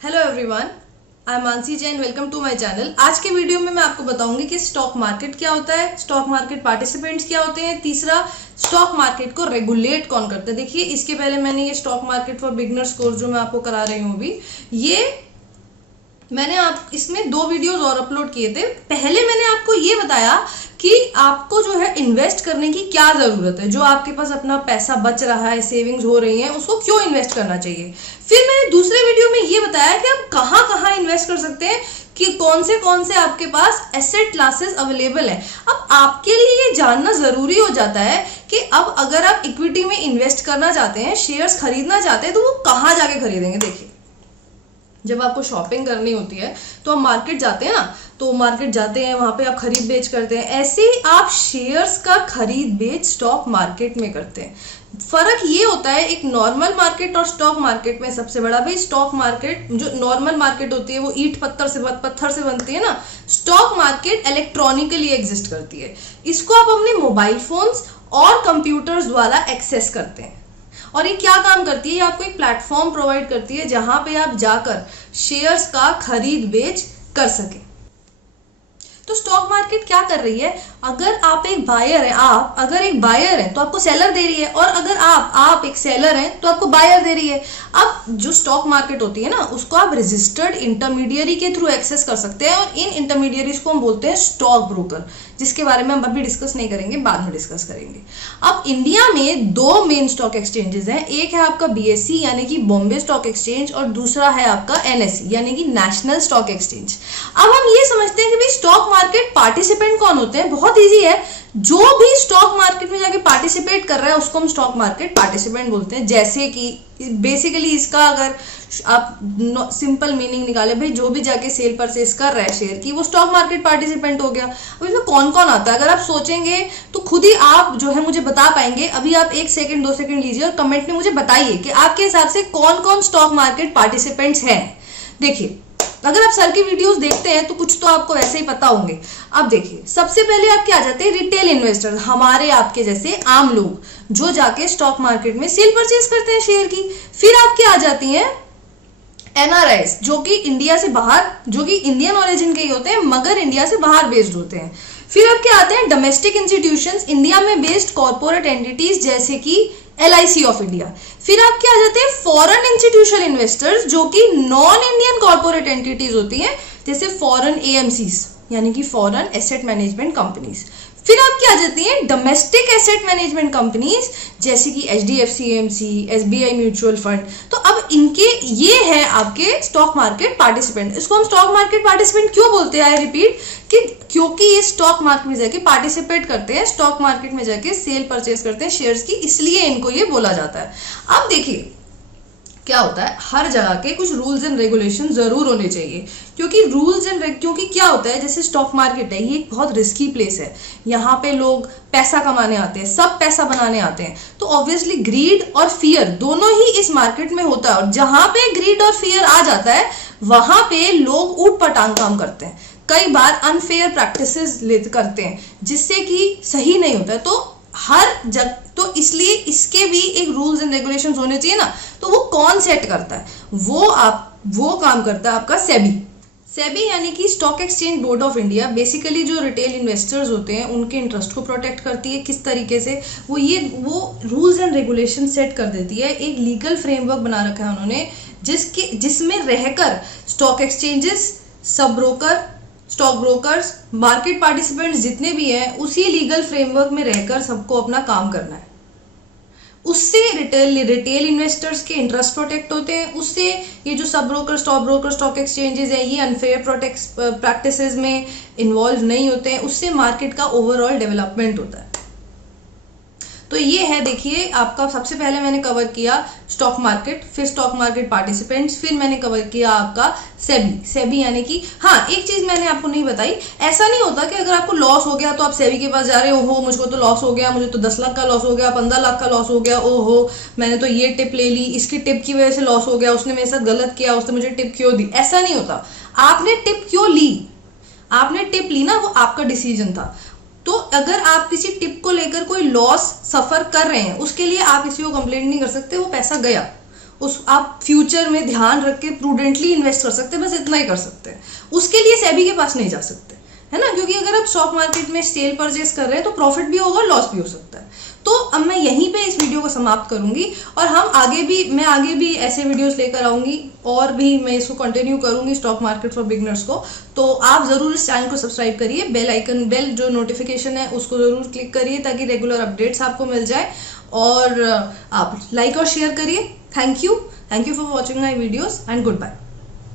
Hello everyone, I am Mansi Jain. Welcome to my channel. आज के video में मैं आपको बताऊंगी कि स्टॉक मार्केट क्या होता है, स्टॉक मार्केट पार्टिसिपेंट्स क्या होते हैं, तीसरा स्टॉक मार्केट को रेगुलेट कौन करता है। देखिए, इसके पहले मैंने ये stock market for beginners course जो मैं आपको करा रही हूँ अभी, ये मैंने आप इसमें 2 वीडियोस और अपलोड किए थे। पहले मैंने आपको ये बताया कि आपको जो है इन्वेस्ट करने की क्या जरूरत है, जो आपके पास अपना पैसा बच रहा है, सेविंग्स हो रही हैं, उसको क्यों इन्वेस्ट करना चाहिए। फिर मैंने दूसरे वीडियो में ये बताया कि आप कहाँ कहाँ इन्वेस्ट कर सकते हैं, कि कौन से आपके पास एसेट क्लासेस अवेलेबल है। अब आपके लिए ये जानना जरूरी हो जाता है कि अब अगर आप इक्विटी में इन्वेस्ट करना चाहते हैं, शेयर्स खरीदना चाहते हैं, तो वो कहाँ जाके खरीदेंगे। देखिए, जब आपको शॉपिंग करनी होती है तो हम मार्केट जाते हैं ना, तो मार्केट जाते हैं, वहां पे आप खरीद बेच करते हैं। ऐसे ही आप शेयर्स का खरीद बेच स्टॉक मार्केट में करते हैं। फर्क ये होता है एक नॉर्मल मार्केट और स्टॉक मार्केट में। सबसे बड़ा भाई, स्टॉक मार्केट जो नॉर्मल मार्केट होती है वो ईंट पत्थर से बनती है ना। स्टॉक मार्केट इलेक्ट्रॉनिकली एग्जिस्ट करती है। इसको आप अपने मोबाइल फोन्स और कंप्यूटर्स द्वारा एक्सेस करते हैं। और ये क्या काम करती है, आपको एक प्लेटफॉर्म प्रोवाइड करती है जहां पे आप जाकर शेयर्स का खरीद बेच कर सके। तो स्टॉक मार्केट क्या कर रही है, अगर आप एक बायर हैं, आप अगर एक बायर हैं तो आपको सेलर दे रही है, और अगर आप एक सेलर हैं तो आपको बायर दे रही है। अब जो स्टॉक मार्केट होती है ना, उसको आप रजिस्टर्ड इंटरमीडियरी के थ्रू एक्सेस कर सकते हैं, और इन इंटरमीडियरीज को हम बोलते हैं स्टॉक ब्रोकर, जिसके बारे में हम अभी डिस्कस नहीं करेंगे, बाद में डिस्कस करेंगे। अब इंडिया में 2 मेन स्टॉक एक्सचेंजेस हैं। एक है आपका BSE यानी कि बॉम्बे स्टॉक एक्सचेंज, और दूसरा है आपका NSE यानी कि नेशनल स्टॉक एक्सचेंज। अब हम ये समझते हैं कि भाई स्टॉक मार्केट पार्टिसिपेंट कौन होते हैं। बहुत इजी है, जो भी स्टॉक मार्केट में जाके पार्टिसिपेट कर रहा है उसको हम स्टॉक मार्केट पार्टिसिपेंट बोलते हैं। जैसे कि बेसिकली इसका अगर आप सिंपल मीनिंग निकाले, भाई जो भी जाके सेल परचेस कर रहा है शेयर की, वो स्टॉक मार्केट पार्टिसिपेंट हो गया। अब इसमें कौन कौन आता है, अगर आप सोचेंगे तो खुद ही आप जो है मुझे बता पाएंगे। अभी आप 1 सेकंड 2 सेकंड लीजिए और कमेंट में मुझे बताइए कि आपके हिसाब से कौन कौन स्टॉक मार्केट पार्टिसिपेंट्स हैं। देखिए, अगर आप सर की वीडियोस देखते हैं तो कुछ तो आपको वैसे ही पता होंगे। अब देखिए, सबसे पहले आपके आ जाते हैं रिटेल इन्वेस्टर, हमारे आपके जैसे आम लोग जो जाके स्टॉक मार्केट में सेल परचेज करते हैं शेयर की। फिर आपके आ जाती हैं NRIs, जो कि इंडिया से बाहर, जो कि इंडियन ओरिजिन के ही होते हैं मगर इंडिया से बाहर बेस्ड होते हैं। फिर आपके आते हैं डोमेस्टिक इंस्टीट्यूशंस, इंडिया में बेस्ड कॉर्पोरेट एंटिटीज जैसे कि LIC ऑफ इंडिया। फिर आपके आ जाते हैं फॉरेन इंस्टीट्यूशनल इन्वेस्टर्स, जो कि नॉन इंडियन कॉर्पोरेट एंटिटीज होती हैं, जैसे फॉरेन AMCs यानी कि फॉरेन एसेट मैनेजमेंट कंपनीज। फिर आपकी आ जाती हैं डोमेस्टिक एसेट मैनेजमेंट कंपनीज, जैसे कि HDFC AMC, SBI mutual fund. तो अब इनके ये है आपके स्टॉक मार्केट पार्टिसिपेंट। इसको हम स्टॉक मार्केट पार्टिसिपेंट क्यों बोलते हैं, आई रिपीट, कि क्योंकि ये स्टॉक मार्केट में जाके पार्टिसिपेट करते हैं, स्टॉक मार्केट में जाके सेल परचेज करते हैं शेयर्स की, इसलिए इनको ये बोला जाता है। अब देखिए क्या होता है, हर जगह के कुछ रूल्स एंड रेगुलेशन जरूर होने चाहिए, क्योंकि क्या होता है, जैसे स्टॉक मार्केट है, ये एक बहुत रिस्की प्लेस है। यहाँ पे लोग पैसा कमाने आते हैं, सब पैसा बनाने आते हैं, तो ऑब्वियसली ग्रीड और फियर दोनों ही इस मार्केट में होता है। और जहां पे ग्रीड और फियर आ जाता है, वहां पे लोग ऊट पटांग काम करते हैं, कई बार अनफेयर प्रैक्टिसेस करते हैं, जिससे कि सही नहीं होता है। तो हर जगह, तो इसलिए इसके भी एक रूल्स एंड रेगुलेशंस होने चाहिए ना। तो वो कौन सेट करता है, वो काम करता है आपका सेबी यानी कि stock exchange board of India. Basically जो रिटेल इन्वेस्टर्स होते हैं उनके इंटरेस्ट को प्रोटेक्ट करती है। किस तरीके से, वो रूल्स एंड रेगुलेशन सेट कर देती है। एक लीगल फ्रेमवर्क बना रखा है उन्होंने, जिसमें रहकर stock exchanges, sub broker, stock brokers, market participants जितने भी हैं, उसी लीगल फ्रेमवर्क में रहकर सबको अपना काम करना है। उससे रिटेल इन्वेस्टर्स के इंटरेस्ट प्रोटेक्ट होते हैं। उससे ये जो सब ब्रोकर, स्टॉक एक्सचेंजेस है, ये अनफेयर प्रैक्टिसेस में इन्वॉल्व नहीं होते हैं। उससे मार्केट का ओवरऑल डेवलपमेंट होता है। तो ये है, देखिए, आपका सबसे पहले मैंने कवर किया स्टॉक मार्केट, फिर स्टॉक मार्केट पार्टिसिपेंट्स, फिर मैंने कवर किया आपका सेबी यानी कि, हाँ, एक चीज मैंने आपको नहीं बताई, ऐसा नहीं होता कि अगर आपको लॉस हो गया तो आप सेबी के पास जा रहे हो, मुझको तो लॉस हो गया, मुझे तो 10 लाख का लॉस हो गया, 15 लाख का लॉस हो गया, ओहो मैंने तो ये टिप ले ली, इसकी टिप की वजह से लॉस हो गया, उसने मेरे साथ गलत किया, उसने मुझे टिप क्यों दी। ऐसा नहीं होता। आपने टिप क्यों ली, आपने टिप ली ना, वो आपका डिसीजन था। तो अगर आप किसी टिप को लेकर कोई लॉस सफर कर रहे हैं, उसके लिए आप किसी को कंप्लेंट नहीं कर सकते, वो पैसा गया, उस आप फ्यूचर में ध्यान रख के प्रूडेंटली इन्वेस्ट कर सकते हैं, बस इतना ही कर सकते हैं। उसके लिए सेबी के पास नहीं जा सकते, है ना, क्योंकि अगर आप स्टॉक मार्केट में सेल परचेस कर रहे हैं तो प्रॉफिट भी होगा, लॉस भी हो सकता है। तो अब मैं यहीं पे इस वीडियो को समाप्त करूंगी और मैं आगे भी ऐसे वीडियोस लेकर आऊंगी और भी मैं इसको कंटिन्यू करूंगी स्टॉक मार्केट फॉर बिगनर्स को। तो आप जरूर इस चैनल को सब्सक्राइब करिए, बेल जो नोटिफिकेशन है उसको जरूर क्लिक करिए ताकि रेगुलर अपडेट्स आपको मिल जाए, और आप लाइक और शेयर करिए। Thank you for watching my videos and good bye.